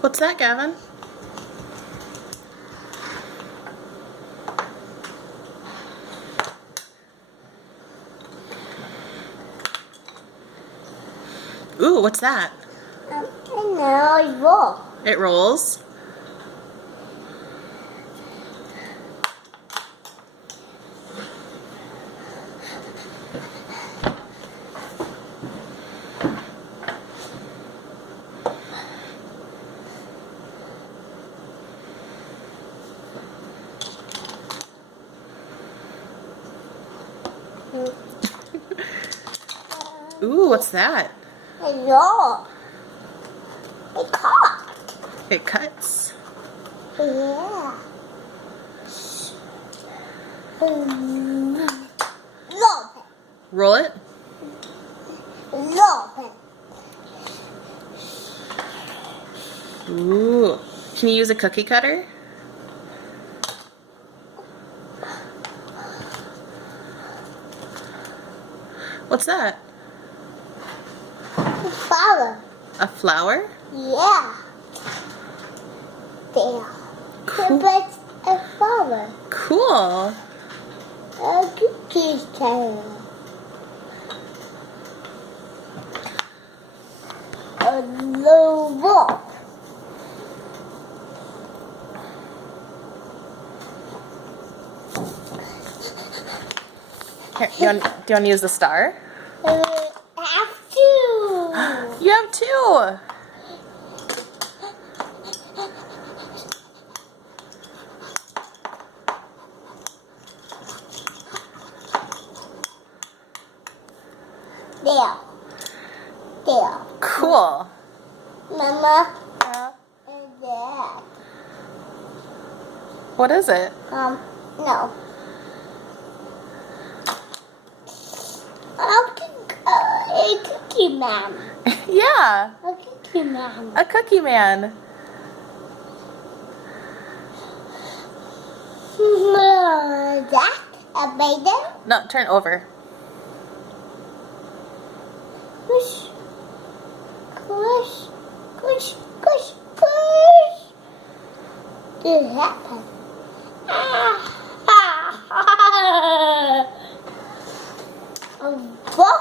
What's that, Gavin? Ooh, what's that? I know, it's roll. It rolls. Ooh, what's that? It's roll. It caught. It cuts. Yeah. Roll it. Ooh. Can you use a cookie cutter? What's that? Flower. A flower? Yeah. There. Cool. But a flower. Cool. A cookie cutter. A little rock. Here, do you want to use the star? Have to. You have two. There. There. Cool. Mama. Yeah. And Dad. What is it? No. A cookie man. Yeah. A cookie man. A cookie man. That a playdoh? No, turn over. Push. Push. Push. Push. Push. It happened. What?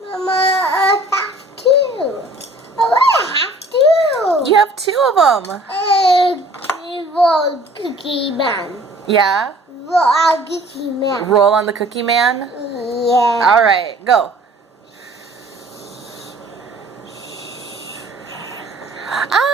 Mama, I have two. I have two. You have two of them. Cookie man. Yeah? Cookie man. Roll on the cookie man. Yeah. All right, go. Ah!